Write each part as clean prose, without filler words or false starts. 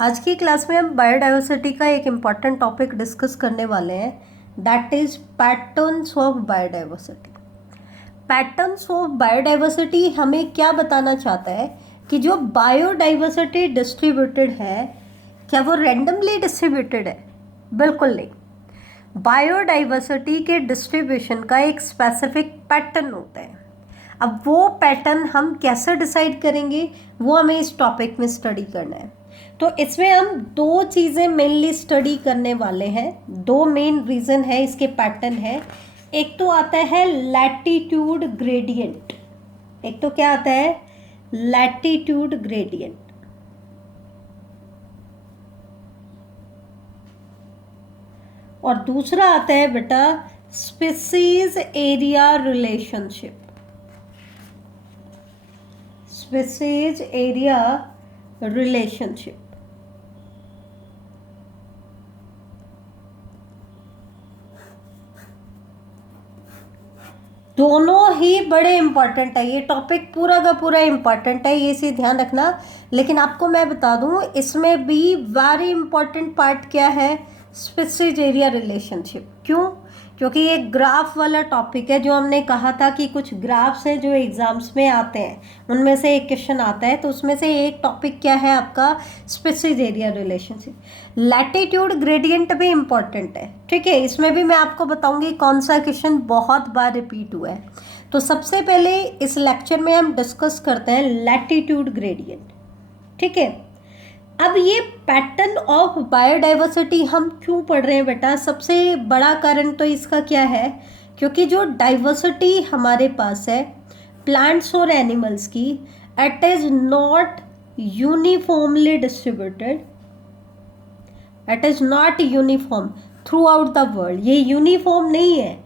आज की क्लास में हम बायोडाइवर्सिटी का एक इम्पॉर्टेंट टॉपिक डिस्कस करने वाले हैं, that is patterns of biodiversity. Patterns of biodiversity हमें क्या बताना चाहता है कि जो बायोडाइवर्सिटी डिस्ट्रीब्यूटेड है, क्या वो रैंडमली डिस्ट्रीब्यूटेड है? बिल्कुल नहीं। बायोडाइवर्सिटी के डिस्ट्रीब्यूशन का एक स्पेसिफिक पैटर्न होता है। अब वो पैटर्न हम कैसे डिसाइड करेंगे, वो हमें इस टॉपिक में स्टडी करना है। तो इसमें हम दो चीज़ें मेनली स्टडी करने वाले हैं। दो मेन रीज़न है इसके पैटर्न है। एक तो आता है लैटिट्यूड ग्रेडियंट, एक तो क्या आता है लैटिट्यूड ग्रेडियंट, और दूसरा आता है बेटा species area relationship. Species area relationship दोनों ही बड़े इंपॉर्टेंट है। ये टॉपिक पूरा का पूरा इंपॉर्टेंट है, ये से ध्यान रखना। लेकिन आपको मैं बता दूं, इसमें भी वेरी इंपॉर्टेंट पार्ट क्या है, स्पीसीज एरिया रिलेशनशिप। क्यों? क्योंकि ये ग्राफ वाला टॉपिक है। जो हमने कहा था कि कुछ ग्राफ्स हैं जो एग्जाम्स में आते हैं, उनमें से एक क्वेश्चन आता है, तो उसमें से एक टॉपिक क्या है आपका, species area relationship. Latitude gradient भी इम्पॉर्टेंट है, ठीक है। इसमें भी मैं आपको बताऊंगी कौन सा क्वेश्चन बहुत बार रिपीट हुआ है। तो सबसे पहले इस लेक्चर में हम डिस्कस करते हैं लैटिट्यूड ग्रेडियंट, ठीक है। अब ये पैटर्न ऑफ बायोडाइवर्सिटी हम क्यों पढ़ रहे हैं बेटा? सबसे बड़ा कारण तो इसका क्या है, क्योंकि जो डाइवर्सिटी हमारे पास है प्लांट्स और एनिमल्स की, it is not uniformly distributed, it is not uniform through out the world. ये यूनिफॉर्म नहीं है,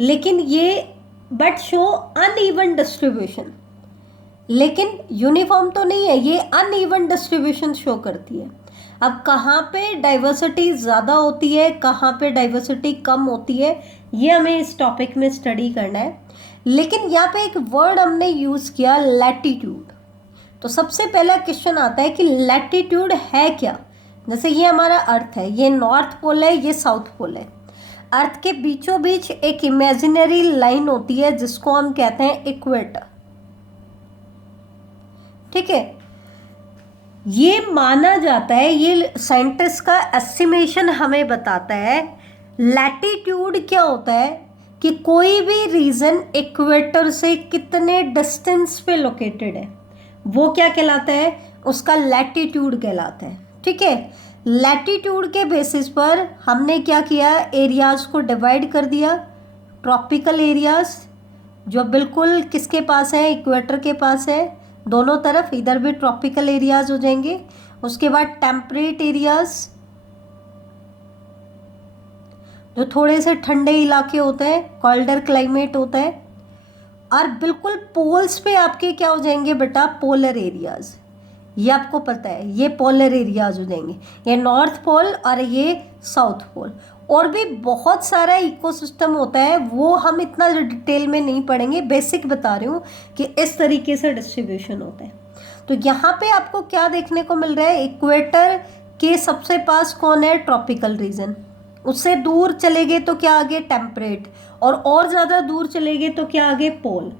लेकिन ये बट शो अनइवन डिस्ट्रीब्यूशन। लेकिन यूनिफॉर्म तो नहीं है, ये अनइवन डिस्ट्रीब्यूशन शो करती है। अब कहाँ पे डाइवर्सिटी ज़्यादा होती है, कहाँ पे डाइवर्सिटी कम होती है, ये हमें इस टॉपिक में स्टडी करना है। लेकिन यहाँ पे एक वर्ड हमने यूज़ किया, लैटिट्यूड। तो सबसे पहला क्वेश्चन आता है कि लैटिट्यूड है क्या। जैसे ये हमारा अर्थ है, ये नॉर्थ पोल है, ये साउथ पोल है। अर्थ के बीचों बीच एक इमेजिनरी लाइन होती है जिसको हम कहते हैं इक्वेटर, ठीक है। ये माना जाता है, ये साइंटिस्ट का एस्टिमेशन हमें बताता है, लैटिट्यूड क्या होता है कि कोई भी रीजन इक्वेटर से कितने डिस्टेंस पे लोकेटेड है, वो क्या कहलाता है, उसका लैटिट्यूड कहलाता है, ठीक है। लैटिट्यूड के बेसिस पर हमने क्या किया, एरियाज को डिवाइड कर दिया। ट्रॉपिकल एरियाज जो बिल्कुल किसके पास है, इक्वेटर के पास है, दोनों तरफ, इधर भी ट्रॉपिकल एरियाज हो जाएंगे। उसके बाद टेम्परेट एरियाज जो थोड़े से ठंडे इलाके होते हैं, कोल्डर क्लाइमेट होता है। और बिल्कुल पोल्स पे आपके क्या हो जाएंगे बेटा, पोलर एरियाज। ये आपको पता है, ये पोलर एरियाज हो जाएंगे, ये नॉर्थ पोल और ये साउथ पोल। और भी बहुत सारा इकोसिस्टम होता है, वो हम इतना डिटेल में नहीं पढ़ेंगे, बेसिक बता रही हूँ कि इस तरीके से डिस्ट्रीब्यूशन होता है। तो यहाँ पे आपको क्या देखने को मिल रहा है, इक्वेटर के सबसे पास कौन है, ट्रॉपिकल रीजन। उससे दूर चले गए तो क्या आगे, टेम्परेट, और ज़्यादा दूर चले गए तो क्या आगे, पोल।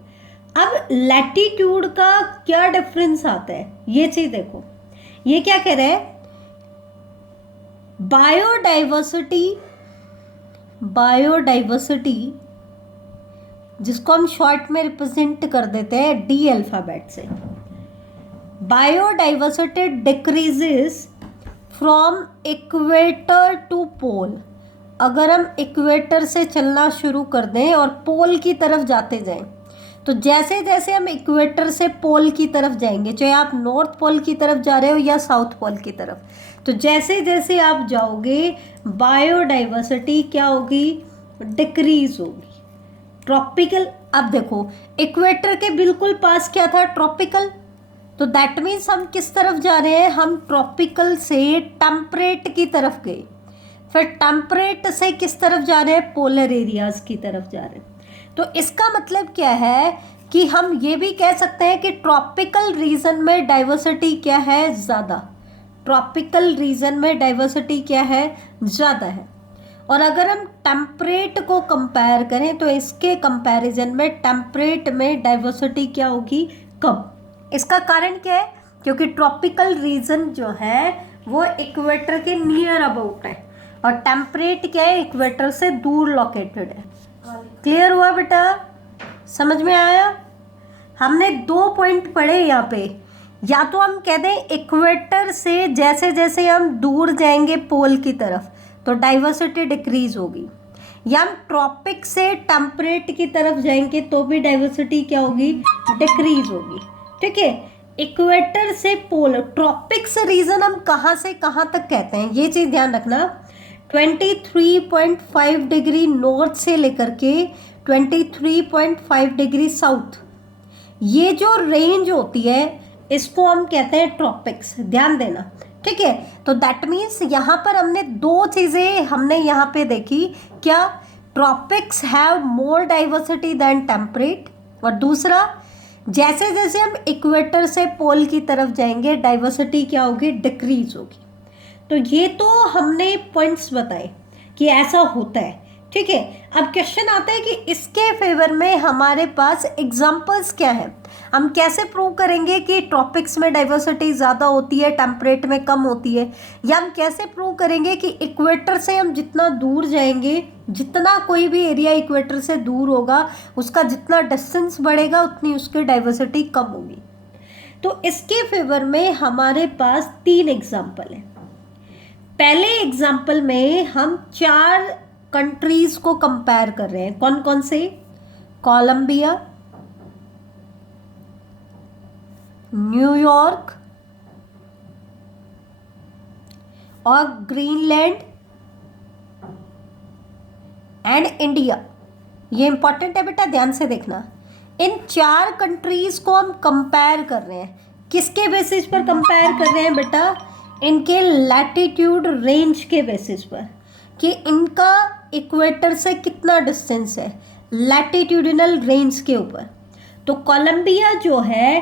अब लैटिट्यूड का क्या डिफरेंस आता है, ये चीज देखो। ये क्या कह रहा है, बायोडाइवर्सिटी जिसको हम शॉर्ट में रिप्रेजेंट कर देते हैं डी अल्फाबेट से, biodiversity decreases from equator to pole. अगर हम इक्वेटर से चलना शुरू कर दें और पोल की तरफ जाते जाएं, तो जैसे जैसे हम इक्वेटर से पोल की तरफ जाएंगे, चाहे आप नॉर्थ पोल की तरफ जा रहे हो या साउथ पोल की तरफ, तो जैसे जैसे आप जाओगे बायोडाइवर्सिटी क्या होगी, डिक्रीज होगी। ट्रॉपिकल, अब देखो इक्वेटर के बिल्कुल पास क्या था, ट्रॉपिकल। तो दैट मीन्स हम किस तरफ जा रहे हैं, हम ट्रॉपिकल से टेम्परेट की तरफ गए, फिर टेम्परेट से किस तरफ जा रहे हैं, पोलर एरियाज की तरफ जा रहे हैं। तो इसका मतलब क्या है कि हम ये भी कह सकते हैं कि ट्रॉपिकल रीजन में डाइवर्सिटी क्या है, ज़्यादा। ट्रॉपिकल रीजन में डाइवर्सिटी क्या है, ज़्यादा है। और अगर हम टेम्परेट को कंपेयर करें तो इसके कंपैरिजन में टेम्परेट में डाइवर्सिटी क्या होगी, कम। इसका कारण क्या है, क्योंकि ट्रॉपिकल रीजन जो है वो इक्वेटर के नियर अबाउट है और टेम्परेट क्या है, इक्वेटर से दूर लोकेटेड है। क्लियर हुआ बेटा, समझ में आया? हमने 2 पॉइंट पढ़े यहाँ पे। या तो हम कह दें इक्वेटर से जैसे जैसे हम दूर जाएंगे पोल की तरफ तो डाइवर्सिटी डिक्रीज होगी, या हम ट्रॉपिक से टेम्परेट की तरफ जाएंगे तो भी डाइवर्सिटी क्या होगी, डिक्रीज होगी। ठीक है, इक्वेटर से पोल, ट्रॉपिक से रीजन हम कहाँ से कहाँ तक कहते हैं, ये चीज़ ध्यान रखना। 23.5 डिग्री नॉर्थ से लेकर के 23.5 डिग्री साउथ, ये जो रेंज होती है इसको हम कहते हैं ट्रॉपिक्स, ध्यान देना। ठीक है, तो दैट मीन्स यहाँ पर हमने 2 चीज़ें हमने यहाँ पे देखी, क्या, tropics have more diversity than temperate, और दूसरा जैसे जैसे हम इक्वेटर से पोल की तरफ जाएंगे डाइवर्सिटी क्या होगी, डिक्रीज होगी। तो ये तो हमने पॉइंट्स बताए कि ऐसा होता है। ठीक है, अब क्वेश्चन आता है कि इसके फेवर में हमारे पास एग्जांपल्स क्या है, हम कैसे प्रूव करेंगे कि ट्रॉपिक्स में डाइवर्सिटी ज़्यादा होती है, टेम्परेट में कम होती है, या हम कैसे प्रूव करेंगे कि इक्वेटर से हम जितना दूर जाएंगे, जितना कोई भी एरिया इक्वेटर से दूर होगा उसका जितना डिस्टेंस बढ़ेगा उतनी उसकी डाइवर्सिटी कम होगी। तो इसके फेवर में हमारे पास 3 एग्जाम्पल हैं। पहले एग्जाम्पल में हम 4 कंट्रीज को कंपेयर कर रहे हैं। कौन कौन से, कोलंबिया, न्यूयॉर्क और ग्रीनलैंड एंड इंडिया। ये इंपॉर्टेंट है बेटा, ध्यान से देखना। इन 4 कंट्रीज को हम कंपेयर कर रहे हैं, किसके बेसिस पर कंपेयर कर रहे हैं बेटा, इनके लैटिट्यूड रेंज के बेसिस पर, कि इनका इक्वेटर से कितना डिस्टेंस है, लैटिट्यूडिनल रेंज के ऊपर। तो कोलंबिया जो है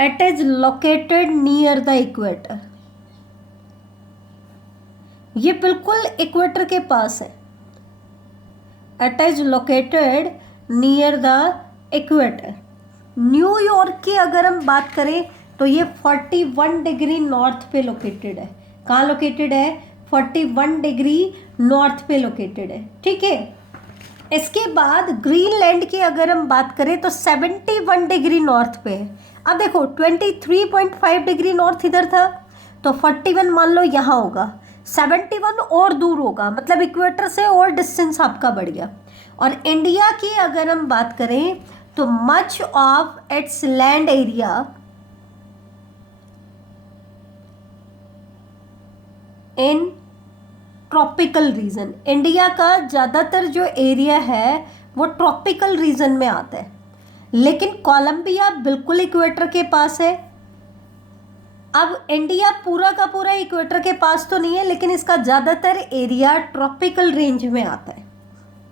it is located near the equator, ये बिल्कुल इक्वेटर के पास है। It is located near the equator. New York की अगर हम बात करें तो ये 41 डिग्री नॉर्थ पे लोकेटेड है। कहाँ लोकेटेड है, 41 डिग्री नॉर्थ पे लोकेटेड है। ठीक है, इसके बाद ग्रीनलैंड की अगर हम बात करें तो 71 डिग्री नॉर्थ पे है। अब देखो 23.5 डिग्री नॉर्थ इधर था तो 41 मान लो यहाँ होगा, 71 और दूर होगा, मतलब इक्वेटर से और डिस्टेंस आपका बढ़ गया। और इंडिया की अगर हम बात करें तो much of its land area in tropical region, India का ज़्यादातर जो एरिया है वो ट्रॉपिकल रीजन में आता है, लेकिन कोलंबिया बिल्कुल इक्वेटर के पास है। अब इंडिया पूरा का पूरा इक्वेटर के पास तो नहीं है, लेकिन इसका ज़्यादातर एरिया ट्रॉपिकल रेंज में आता है।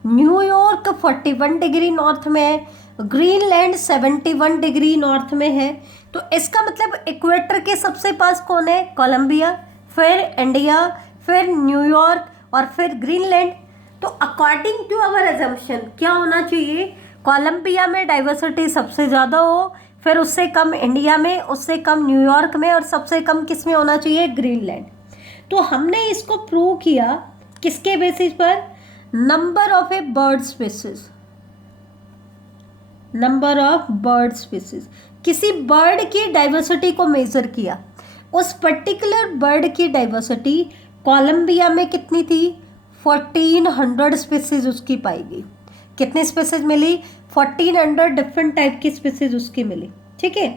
न्यूयॉर्क 41 डिग्री नॉर्थ में है, ग्रीनलैंड 71 डिग्री नॉर्थ में है। तो इसका मतलब इक्वेटर के सबसे पास कौन है, कोलंबिया, फिर इंडिया, फिर न्यूयॉर्क और फिर ग्रीनलैंड। तो अकॉर्डिंग टू अवर अजम्पशन क्या होना चाहिए, कोलंबिया में डाइवर्सिटी सबसे ज़्यादा हो, फिर उससे कम इंडिया में, उससे कम न्यूयॉर्क में और सबसे कम किस में होना चाहिए, ग्रीनलैंड। तो हमने इसको प्रूव किया किसके बेसिस पर, number of A bird species, number of bird species, किसी बर्ड की डाइवर्सिटी को मेजर किया। उस पर्टिकुलर बर्ड की डाइवर्सिटी कोलंबिया में कितनी थी, 1400 स्पीसीज उसकी पाई गई। कितनी स्पीसीज मिली, 1400 डिफरेंट टाइप की स्पीसीज उसकी मिली। ठीक है,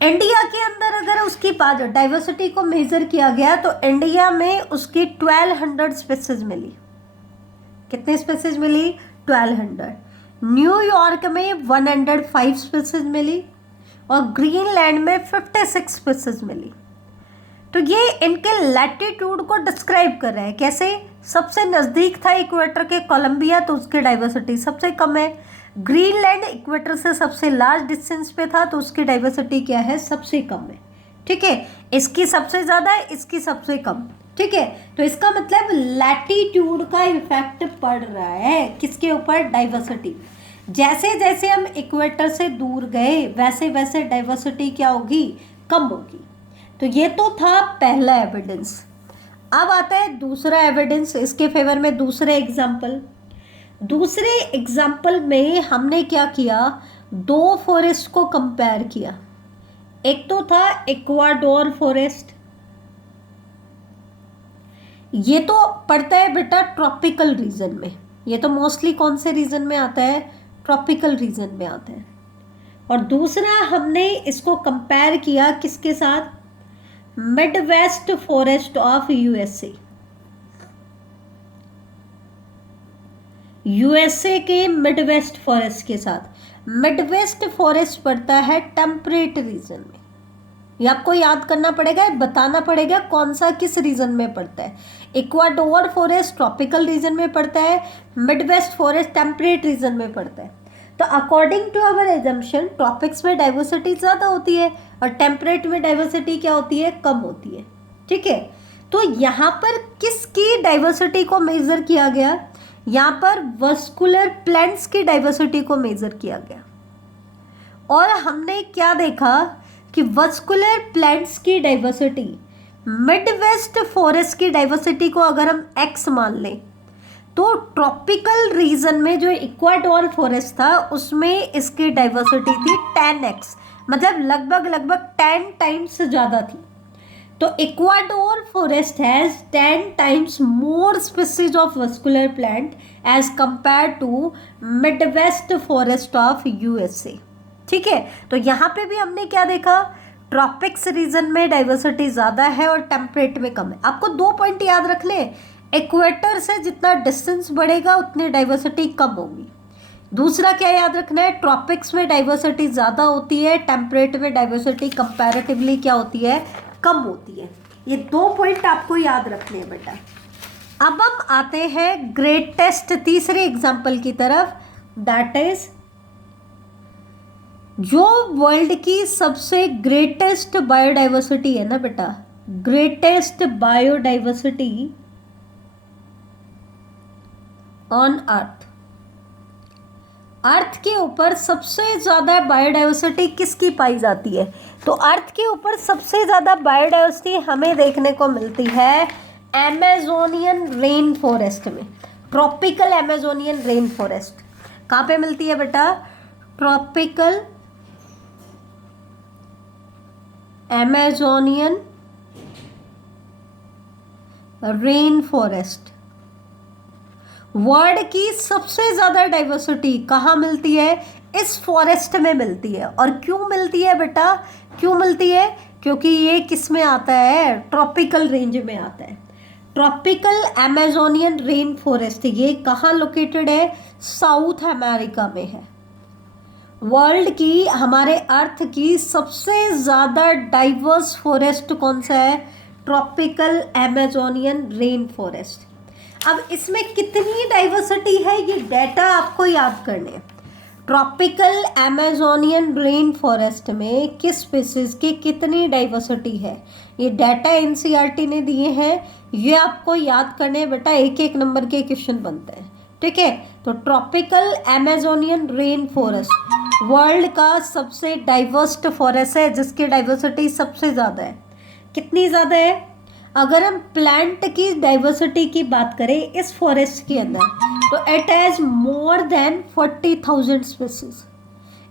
इंडिया के अंदर अगर उसकी डाइवर्सिटी को मेजर किया गया तो इंडिया में उसकी 1200 स्पीसीज मिली। कितनी स्पीसीज मिली, 1200। न्यूयॉर्क में 105 स्पीसीज मिली और ग्रीनलैंड में 56 स्पीसीज मिली। तो ये इनके लैटिट्यूड को डिस्क्राइब कर रहे हैं। कैसे, सबसे नज़दीक था इक्वेटर के कोलंबिया तो उसकी डाइवर्सिटी सबसे कम है, ग्रीनलैंड इक्वेटर से सबसे लार्ज डिस्टेंस पे था तो उसकी डाइवर्सिटी क्या है, सबसे कम है। ठीक है, इसकी सबसे ज़्यादा है, इसकी सबसे कम। ठीक है, तो इसका मतलब लैटिट्यूड का इफेक्ट पड़ रहा है किसके ऊपर? डाइवर्सिटी। जैसे जैसे हम इक्वेटर से दूर गए वैसे वैसे डाइवर्सिटी क्या होगी? कम होगी। तो ये तो था पहला एविडेंस। अब आता है दूसरा एविडेंस इसके फेवर में। दूसरे एग्जाम्पल में हमने क्या किया? दो फॉरेस्ट को कंपेयर किया। एक तो था इक्वाडोर फॉरेस्ट, ये तो पड़ता है बेटा ट्रॉपिकल रीजन में। ये तो मोस्टली कौन से रीजन में आता है? ट्रॉपिकल रीजन में आता है। और दूसरा हमने इसको कंपेयर किया किसके साथ? Midwest forest of USA. USA के मिडवेस्ट फॉरेस्ट के साथ। मिडवेस्ट फॉरेस्ट पड़ता है टेम्परेट रीजन में। ये आपको याद करना पड़ेगा, बताना पड़ेगा कौन सा किस रीजन में पड़ता है। इक्वाडोर फॉरेस्ट ट्रॉपिकल रीजन में पड़ता है, मिडवेस्ट फॉरेस्ट टेम्परेट रीजन में पड़ता है। तो according to our assumption tropics में डाइवर्सिटी ज़्यादा होती है और टेम्परेट में डाइवर्सिटी क्या होती है? कम होती है। ठीक है, तो यहाँ पर किसकी डाइवर्सिटी को मेजर किया गया? यहाँ पर वस्कुलर प्लांट्स की डाइवर्सिटी को मेजर किया गया। और हमने क्या देखा कि वस्कुलर प्लांट्स की डाइवर्सिटी मिडवेस्ट फॉरेस्ट की डाइवर्सिटी को अगर हम x मान लें तो ट्रॉपिकल रीजन में जो इक्वाडोर फॉरेस्ट था उसमें इसकी डाइवर्सिटी थी 10x, मतलब लगभग 10 टाइम्स ज़्यादा थी। तो Ecuador forest has 10 times more species of vascular plant as compare to Midwest forest of USA. ठीक है, तो यहाँ पे भी हमने क्या देखा? ट्रॉपिक्स रीजन में डाइवर्सिटी ज़्यादा है और टेम्परेट में कम है। आपको 2 पॉइंट याद रख लें, इक्वेटर से जितना डिस्टेंस बढ़ेगा उतनी डाइवर्सिटी कम होगी। दूसरा क्या याद रखना है? ट्रॉपिक्स में डाइवर्सिटी ज़्यादा होती है, टेम्परेट में डाइवर्सिटी कंपैरेटिवली क्या होती है? कम होती है। ये 2 पॉइंट आपको याद रखने हैं बेटा। अब हम आते हैं ग्रेटेस्ट तीसरे एग्जाम्पल की तरफ, दैट इज जो वर्ल्ड की सबसे ग्रेटेस्ट बायोडाइवर्सिटी है ना बेटा, ग्रेटेस्ट बायोडाइवर्सिटी ऑन अर्थ। अर्थ के ऊपर सबसे ज़्यादा बायोडाइवर्सिटी किसकी पाई जाती है? तो अर्थ के ऊपर सबसे ज़्यादा बायोडाइवर्सिटी हमें देखने को मिलती है अमेजोनियन रेन फॉरेस्ट में, ट्रॉपिकल अमेजोनियन रेन फॉरेस्ट। कहाँ पे मिलती है बेटा? Tropical Amazonian rain forest. World की सबसे ज़्यादा डाइवर्सिटी कहाँ मिलती है? इस फॉरेस्ट में मिलती है। और क्यों मिलती है बेटा? क्यों मिलती है? क्योंकि ये किस में आता है? ट्रॉपिकल रेंज में आता है। ट्रॉपिकल अमेजोनियन रेन फॉरेस्ट ये कहाँ लोकेटेड है? साउथ अमेरिका में है। वर्ल्ड की, हमारे अर्थ की सबसे ज़्यादा डाइवर्स फॉरेस्ट कौन सा है? Tropical Amazonian rain forest. अब इसमें कितनी डाइवर्सिटी है ये डाटा आपको याद करने हैं। ट्रॉपिकल अमेजोनियन रेन फॉरेस्ट में किस स्पीसीज की कितनी डाइवर्सिटी है ये डाटा एनसीईआरटी ने दिए हैं, ये आपको याद करने बेटा। एक एक नंबर के क्वेश्चन बनते हैं। ठीक है, तो tropical Amazonian rain forest world का सबसे डाइवर्स फॉरेस्ट है जिसकी डाइवर्सिटी सबसे ज़्यादा है। कितनी ज़्यादा है? अगर हम प्लांट की डाइवर्सिटी की बात करें इस फॉरेस्ट के अंदर तो it has more than 40,000 species.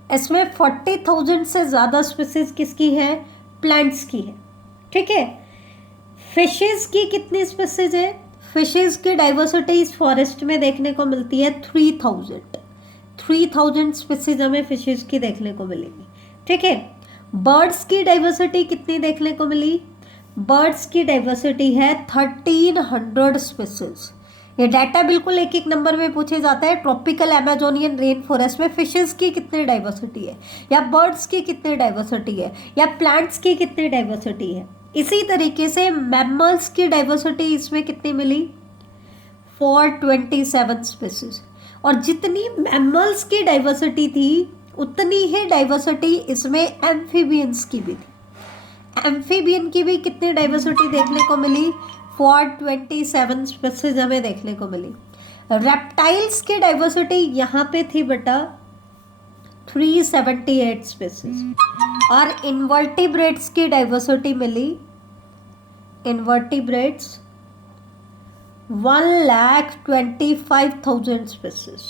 इसमें 40,000 से ज़्यादा स्पीसीज किसकी है? प्लांट्स की है। ठीक है, फिशेस की कितनी स्पीसीज है? फिशेस की डाइवर्सिटी इस फॉरेस्ट में देखने को मिलती है 3,000 स्पीसीज हमें फिशेस की देखने को मिलेगी। ठीक है, बर्ड्स की डाइवर्सिटी कितनी देखने को मिली? बर्ड्स की डाइवर्सिटी है 1300 स्पीसीज। ये डाटा बिल्कुल एक एक नंबर में पूछे जाता है। ट्रॉपिकल अमेजोनियन रेन फॉरेस्ट में फिशेस की कितनी डाइवर्सिटी है, या बर्ड्स की कितनी डाइवर्सिटी है, या प्लांट्स की कितनी डाइवर्सिटी है। इसी तरीके से मैमल्स की डाइवर्सिटी इसमें कितनी मिली? 427 स्पीसीज। और जितनी मैमल्स की डाइवर्सिटी थी उतनी ही डाइवर्सिटी इसमें एम्फीबियंस की भी थी। एम्फीबियन की भी कितनी डाइवर्सिटी देखने को मिली, 427 स्पीसीज हमें देखने को मिली। रेप्टाइल्स की डाइवर्सिटी यहाँ पे थी बेटा 378 स्पीसीज। और इन्वर्टिब्रेट्स की डाइवर्सिटी मिली, इन्वर्टिब्रेट्स 1,25,000 स्पीसीज।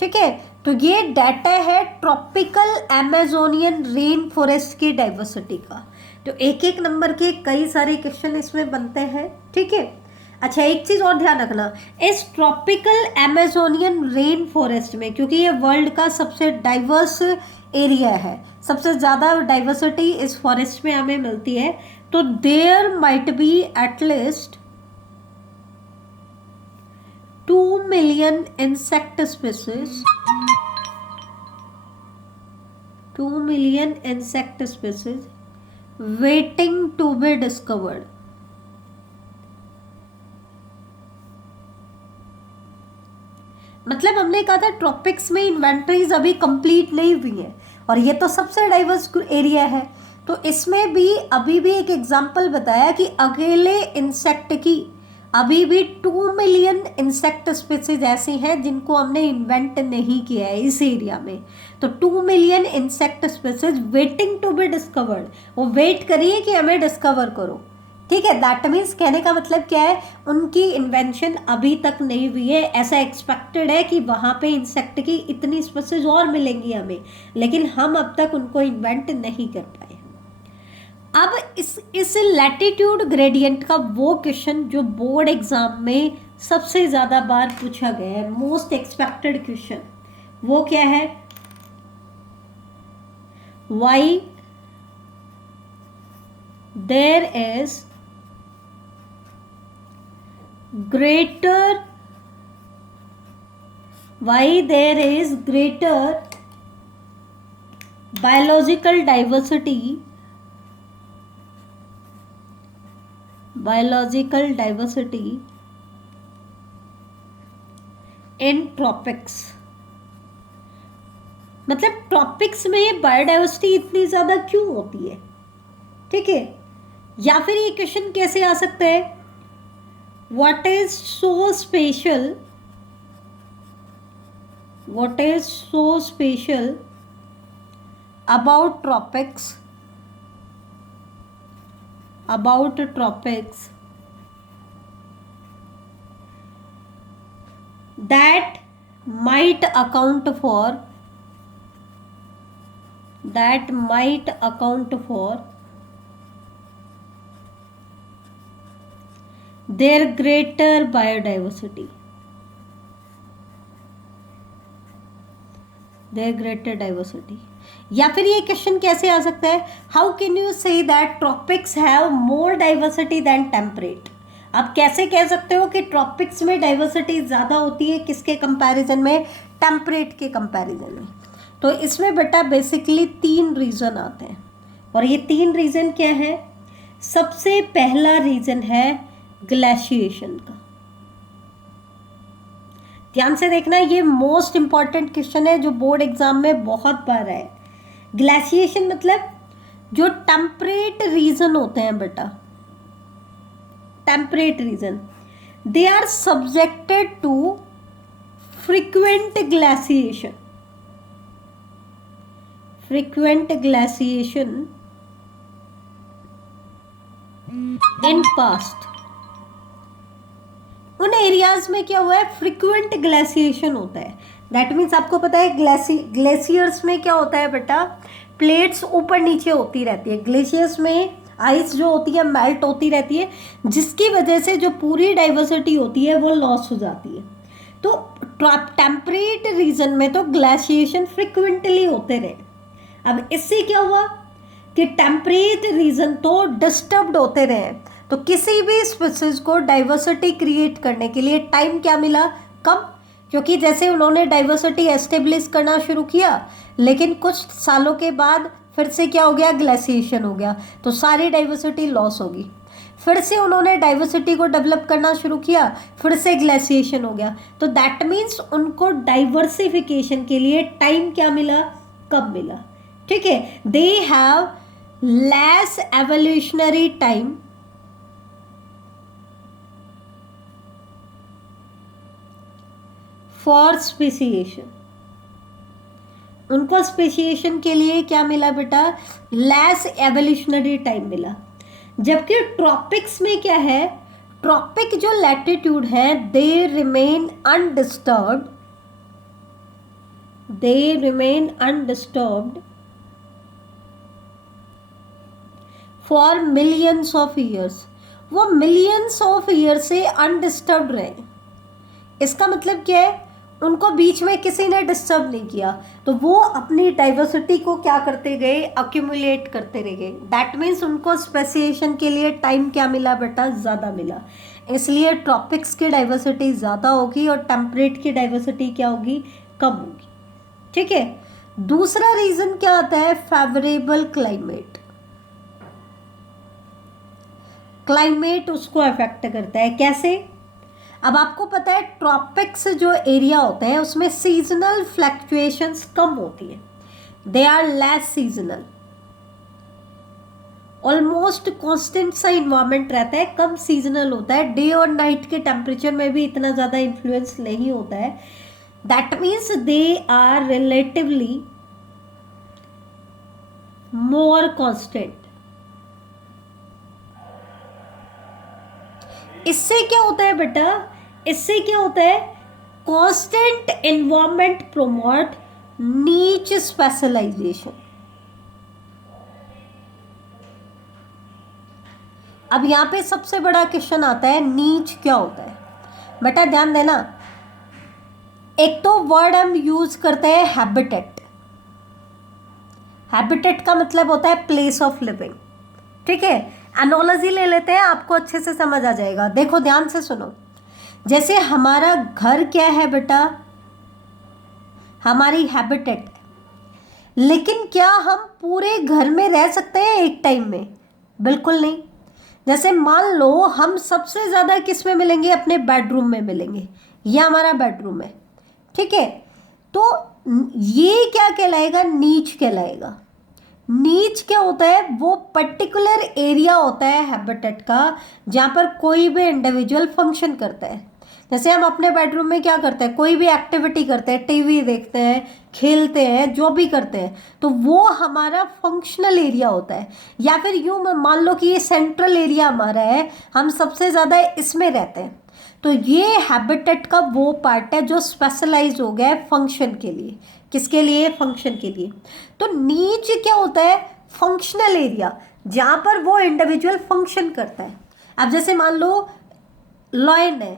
ठीक है, तो ये डाटा है ट्रॉपिकल अमेजोनियन रेन फॉरेस्ट की डाइवर्सिटी का। तो एक एक नंबर के कई सारे क्वेश्चन इसमें बनते हैं। ठीक है, अच्छा एक चीज और ध्यान रखना, इस ट्रॉपिकल अमेजोनियन रेन फॉरेस्ट में, क्योंकि ये वर्ल्ड का सबसे डाइवर्स एरिया है, सबसे ज़्यादा डाइवर्सिटी इस फॉरेस्ट में हमें मिलती है, तो there might be at least 2 million insect species, 2 million insect species waiting to be discovered। मतलब हमने कहा था ट्रॉपिक्स में इन्वेंटरीज अभी कंप्लीट नहीं हुई है, और ये तो सबसे डाइवर्स एरिया है, तो इसमें भी अभी भी एक एग्जांपल बताया कि अकेले इंसेक्ट की अभी भी 2 मिलियन इंसेक्ट स्पीसीज ऐसी हैं जिनको हमने इन्वेंट नहीं किया है इस एरिया में। तो 2 million insect species waiting to be discovered, वो वेट करिए कि हमें डिस्कवर करो। ठीक है, दैट मीन्स कहने का मतलब क्या है, उनकी इन्वेंशन अभी तक नहीं हुई है। ऐसा एक्सपेक्टेड है कि वहाँ पे इंसेक्ट की इतनी स्पीसीज और मिलेंगी हमें, लेकिन हम अब तक उनको इन्वेंट नहीं कर पाए। अब इस लैटिट्यूड ग्रेडियंट का वो क्वेश्चन जो बोर्ड एग्जाम में सबसे ज़्यादा बार पूछा गया है, मोस्ट एक्सपेक्टेड क्वेश्चन, वो क्या है, why there is greater biological diversity in tropics। मतलब ट्रॉपिक्स में बायोडाइवर्सिटी इतनी ज्यादा क्यों होती है। ठीक है, या फिर ये क्वेश्चन कैसे आ सकता है, what is so special about tropics that might account for their greater biodiversity, या फिर ये क्वेश्चन कैसे आ सकता है, how can you say that tropics have more diversity than temperate. आप कैसे कह सकते हो कि ट्रॉपिक्स में डाइवर्सिटी ज़्यादा होती है, किसके कंपैरिजन में, टेम्परेट के कंपैरिजन में। तो इसमें बेटा बेसिकली 3 रीज़न आते हैं, और ये 3 रीज़न क्या है, सबसे पहला रीज़न है ग्लेशिएशन का। ध्यान से देखना, ये मोस्ट इंपॉर्टेंट क्वेश्चन है जो बोर्ड एग्जाम में बहुत बार है। ग्लेशिएशन मतलब जो टेम्परेट रीजन होते हैं बेटा, temperate region, they are subjected to frequent glaciation in past. उन एरियाज में क्या हुआ है, फ्रीक्वेंट ग्लेशिएशन होता है। दैट मीन्स आपको पता है ग्लेशियर्स में क्या होता है बेटा, प्लेट्स ऊपर नीचे होती रहती है। ग्लेशियर्स में आइस जो होती है मेल्ट होती रहती है, जिसकी वजह से जो पूरी डाइवर्सिटी होती है वो लॉस हो जाती है। तो टेम्परेट रीजन में तो ग्लेशिएशन फ्रिक्वेंटली होते रहे। अब इससे क्या हुआ कि टेम्परेट रीजन तो डिस्टर्ब्ड होते रहे, तो किसी भी स्पीसीज को डाइवर्सिटी क्रिएट करने के लिए टाइम क्या मिला, कम, क्योंकि जैसे उन्होंने डाइवर्सिटी एस्टेब्लिश करना शुरू किया, लेकिन कुछ सालों के बाद फिर से क्या हो गया, ग्लेशिएशन हो गया, तो सारी डाइवर्सिटी लॉस होगी। फिर से उन्होंने डाइवर्सिटी को डेवलप करना शुरू किया, फिर से ग्लेशिएशन हो गया। तो दैट मीन्स उनको डाइवर्सिफिकेशन के लिए टाइम क्या मिला, कब मिला। ठीक है, they have less evolutionary time for speciation. उनको स्पेसिएशन के लिए क्या मिला बेटा? लेस एवोल्यूशनरी टाइम मिला। जबकि ट्रॉपिक्स में क्या है? ट्रॉपिक जो लैटिट्यूड है they remain undisturbed, they remain undisturbed for millions of years. वो मिलियंस ऑफ ईयर से अनडिस्टर्ब्ड रहे। इसका मतलब क्या है? उनको बीच में किसी ने डिस्टर्ब नहीं किया, तो वो अपनी डाइवर्सिटी को क्या करते गए? अक्यूमुलेट करते रह गए। दैट मीन्स उनको स्पेसिएशन के लिए टाइम क्या मिला बेटा? ज़्यादा मिला। इसलिए ट्रॉपिक्स की डाइवर्सिटी ज़्यादा होगी और टेम्परेट की डाइवर्सिटी क्या होगी? कम होगी। ठीक है। दूसरा रीज़न क्या आता है? Favourable climate. क्लाइमेट उसको अफेक्ट करता है। कैसे? अब आपको पता है ट्रॉपिक्स जो एरिया होते हैं उसमें सीजनल फ्लक्चुएशंस कम होती है, they are less seasonal. Almost constant सा इन्वायरमेंट रहता है, कम सीजनल होता है। डे और नाइट के टेम्परेचर में भी इतना ज़्यादा इन्फ्लुएंस नहीं होता है। That means they are relatively more constant. इससे क्या होता है बेटा? इससे क्या होता है? Constant environment promote niche specialization. अब यहां पे सबसे बड़ा क्वेश्चन आता है, नीच क्या होता है? बेटा ध्यान देना, एक तो वर्ड हम यूज करते हैं हैबिटेट। हैबिटेट का मतलब होता है प्लेस ऑफ लिविंग। ठीक है। एनोलॉजी ले लेते हैं, आपको अच्छे से समझ आ जाएगा। देखो ध्यान से सुनो। जैसे हमारा घर क्या है बेटा? हमारी हैबिटेट है। लेकिन क्या हम पूरे घर में रह सकते हैं एक टाइम में? बिल्कुल नहीं। जैसे मान लो हम सबसे ज़्यादा किस में मिलेंगे? अपने बेडरूम में मिलेंगे। यह हमारा बेडरूम है। ठीक है। तो ये क्या कहलाएगा? नीच कहलाएगा। नीच क्या होता है? वो पर्टिकुलर एरिया होता है हैबिटेट का जहाँ पर कोई भी इंडिविजुअल फंक्शन करता है। जैसे हम अपने बेडरूम में क्या करते हैं? कोई भी एक्टिविटी करते हैं, टीवी देखते हैं, खेलते हैं, जो भी करते हैं, तो वो हमारा फंक्शनल एरिया होता है। या फिर यूँ मान लो कि ये सेंट्रल एरिया हमारा है, हम सबसे ज़्यादा इसमें रहते हैं। तो ये हैबिटेट का वो पार्ट है जो स्पेशलाइज हो गया है फंक्शन के लिए। किसके लिए? फंक्शन के लिए। तो नीच क्या होता है? फंक्शनल एरिया, जहाँ पर वो इंडिविजुअल फंक्शन करता है। अब जैसे मान लो लॉयन है,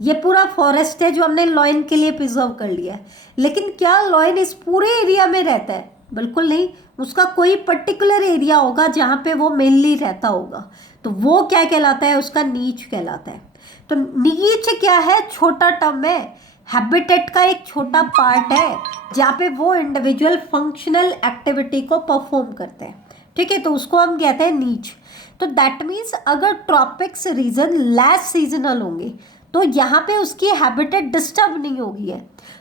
ये पूरा फॉरेस्ट है जो हमने लॉयन के लिए प्रिजर्व कर लिया है। लेकिन क्या लॉयन इस पूरे एरिया में रहता है? बिल्कुल नहीं। उसका कोई पर्टिकुलर एरिया होगा जहाँ पे वो मेनली रहता होगा, तो वो क्या कहलाता है? उसका नीच कहलाता है। तो नीच क्या है? छोटा टर्म है, हैबिटेट का एक छोटा पार्ट है जहाँ पे वो इंडिविजुअल फंक्शनल एक्टिविटी को परफॉर्म करते हैं। ठीक है। तो उसको हम कहते हैं नीच। तो दैट मीन्स अगर ट्रॉपिक्स रीजन लेस सीजनल होंगे तो यहाँ पे उसकी हैबिटेट डिस्टर्ब नहीं होगी है,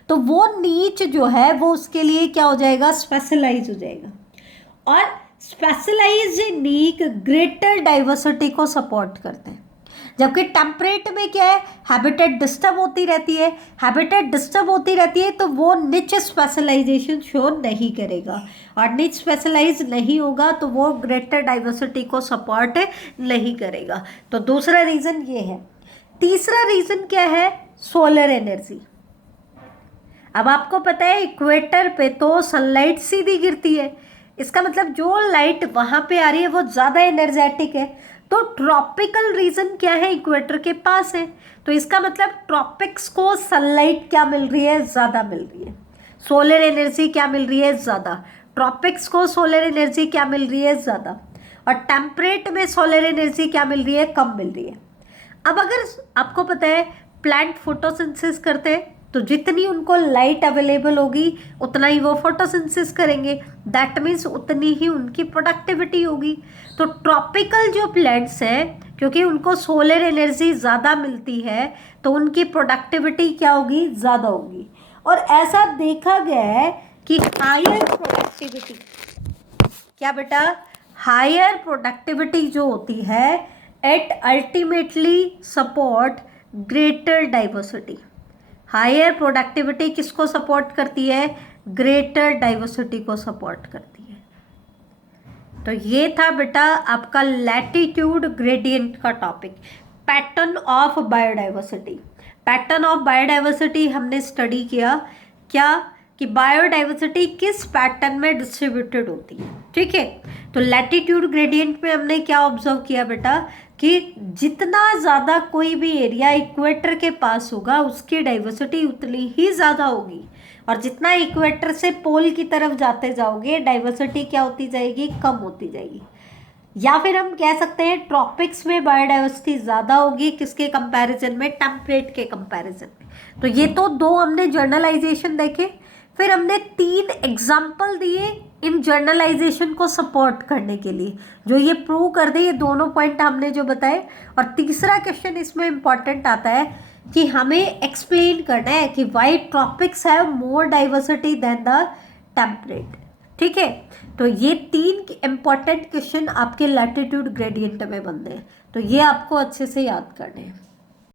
तो वो नीच जो है वो उसके लिए क्या हो जाएगा? स्पेशलाइज हो जाएगा। और स्पेशलाइज नीक ग्रेटर डाइवर्सिटी को सपोर्ट करते हैं। जबकि टेम्परेट में क्या है? हैबिटेट डिस्टर्ब होती रहती है। हैबिटेट डिस्टर्ब होती रहती है तो वो निच स्पेशलाइजेशन शो नहीं करेगा, और निच स्पेशलाइज नहीं होगा तो वो ग्रेटर डाइवर्सिटी को सपोर्ट नहीं करेगा। तो दूसरा रीज़न ये है। तीसरा रीज़न क्या है? Solar energy. अब आपको पता है इक्वेटर पे तो सनलाइट सीधी गिरती है, इसका मतलब जो लाइट वहाँ पे आ रही है वो ज़्यादा एनर्जेटिक है। तो ट्रॉपिकल रीजन क्या है? इक्वेटर के पास है, तो इसका मतलब ट्रॉपिक्स को सनलाइट क्या मिल रही है? ज़्यादा मिल रही है। सोलर एनर्जी क्या मिल रही है? ज़्यादा। ट्रॉपिक्स को सोलर एनर्जी क्या मिल रही है? ज़्यादा। और टेम्परेट में सोलर एनर्जी क्या मिल रही है? कम मिल रही है। अब अगर आपको पता है प्लांट फोटोसिंथेसिस करते हैं तो जितनी उनको लाइट अवेलेबल होगी उतना ही वो फोटोसिंथेसिस करेंगे। दैट मीन्स उतनी ही उनकी प्रोडक्टिविटी होगी। तो ट्रॉपिकल जो प्लांट्स हैं क्योंकि उनको सोलर एनर्जी ज़्यादा मिलती है तो उनकी प्रोडक्टिविटी क्या होगी? ज़्यादा होगी। और ऐसा देखा गया है कि हायर प्रोडक्टिविटी क्या बेटा? हायर प्रोडक्टिविटी जो होती है it ultimately support greater diversity. Higher productivity किसको सपोर्ट करती है? ग्रेटर डाइवर्सिटी को सपोर्ट करती है। तो ये था बेटा आपका लैटिट्यूड ग्रेडियंट का topic, pattern of biodiversity. Pattern of biodiversity हमने स्टडी किया क्या कि बायोडाइवर्सिटी किस पैटर्न में डिस्ट्रीब्यूटेड होती है। ठीक है, तो लैटिट्यूड ग्रेडियंट में हमने क्या ऑब्जर्व किया बेटा कि जितना ज़्यादा कोई भी एरिया इक्वेटर के पास होगा उसकी डाइवर्सिटी उतनी ही ज़्यादा होगी, और जितना इक्वेटर से पोल की तरफ जाते जाओगे डाइवर्सिटी क्या होती जाएगी? कम होती जाएगी। या फिर हम कह सकते हैं ट्रॉपिक्स में बायोडाइवर्सिटी ज़्यादा होगी, किसके कंपैरिजन में? टेम्परेट के कंपैरिजन में। तो ये तो दो हमने जर्नलाइजेशन देखे, फिर हमने 3 एग्जाम्पल दिए इन जर्नलाइजेशन को सपोर्ट करने के लिए, जो ये प्रूव कर दे ये दोनों पॉइंट हमने जो बताए। और तीसरा क्वेश्चन इसमें इंपॉर्टेंट आता है कि हमें एक्सप्लेन करना है कि why tropics have more diversity than the temperate. ठीक है, तो ये 3 इंपॉर्टेंट क्वेश्चन आपके लैटिट्यूड ग्रेडियंट में बनते हैं, तो ये आपको अच्छे से याद करने हैं।